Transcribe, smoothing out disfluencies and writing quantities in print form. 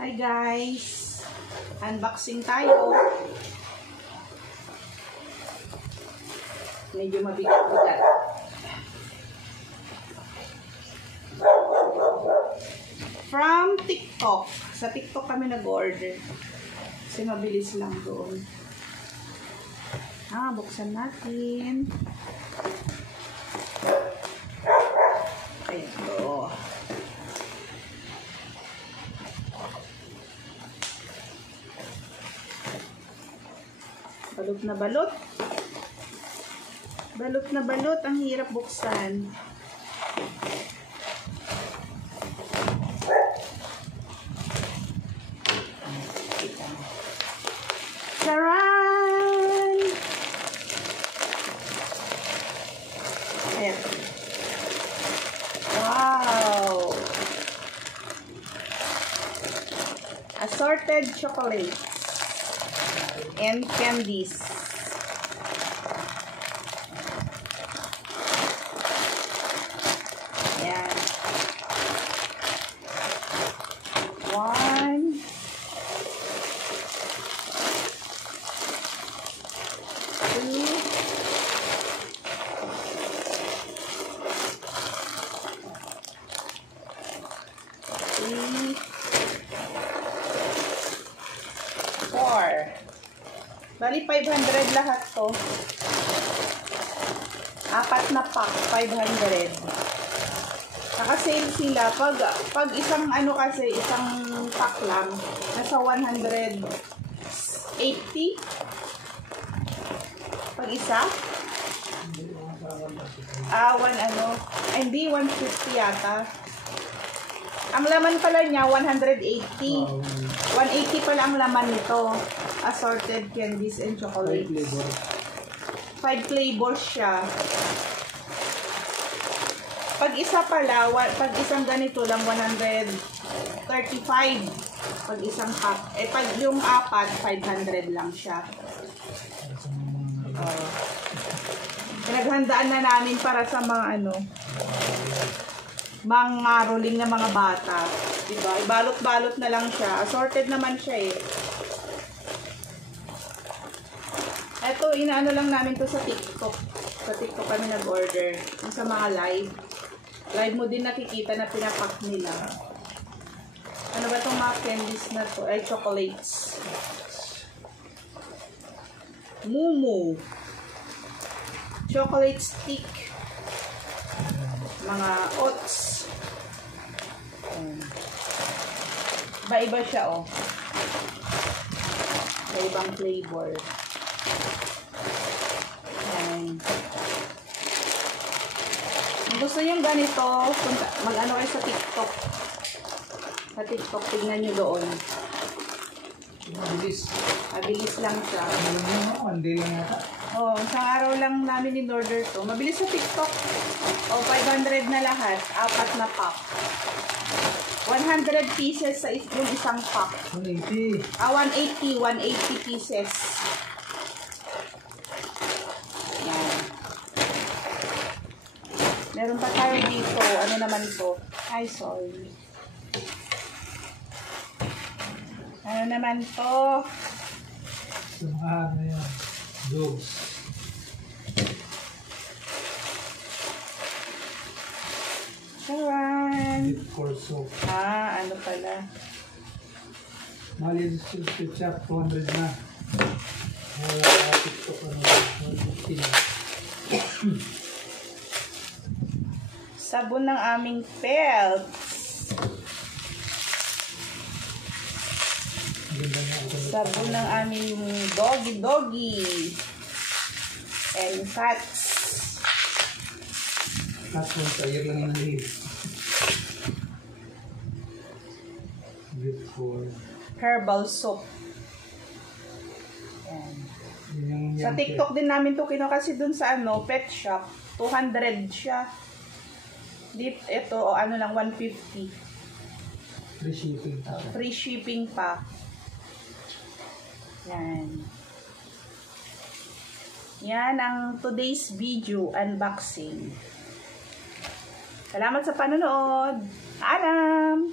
Hi guys! Unboxing tayo. Medyo mabigat-bigat. From TikTok. Sa TikTok kami nag-order. Kasi mabilis lang doon. Buksan natin. Ayan o. Balot na balot. Balot na balot. Ang hirap buksan. Charan! Ayan. Wow! Assorted chocolates and candies. Ayan. 1, 2, 3, 4. Bali, 500 lahat to. 4 na pack, 500. Naka-sale sila. Pag isang kasi, isang pack lang, nasa 180. Pag isa? Hindi, 150 yata. Ang laman pala niya, 180. 180 pala ang laman nito. Assorted candies and chocolates. 5 flavors siya. Pag isa pala, pag isang ganito lang, 135. Pag isang pack. Pag yung 4, 500 lang siya. Pinaghandaan na namin para sa mga mga rolling na mga bata. Diba? Ibalot-balot na lang siya. Assorted naman siya eh. Ito, inaano lang namin to sa TikTok. Sa TikTok kami nag-order. Sa mga live. Live mo din nakikita na pinapack nila. Ano ba itong mga candies na to? Ay, chocolates. Mumu. Chocolate stick. Mga oats. Iba-iba siya, oh. Iba-ibang flavor. Kung gusto nyo ganito, mag-ano kayo sa TikTok. Sa TikTok, tignan nyo doon. Mabilis lang siya. Hindi lang yata. Isang araw lang namin in-order to. Mabilis sa TikTok. 500 na lahat. 4 na pack. 100 pieces sa yung isang pack. 180. 180 pieces. Yan. Meron pa tayo dito. Ano naman to? Ay, sorry. Ano naman to? Ano yan? Dogs. Charan! Deep core soap. Ano pala? Mali sa chat, 200 na. TikTok, 150 na. Sabon ng aming pelt. Sabon ng aming doggy. And cats. Cats one tayo lang yung nahil. Herbal soap. Sa TikTok din namin to kasi dun sa pet shop. 200 siya. Ito, lang, 150. Free shipping pa. Free shipping pa. Yan. Yan ang today's video unboxing. Salamat sa panonood. Paalam!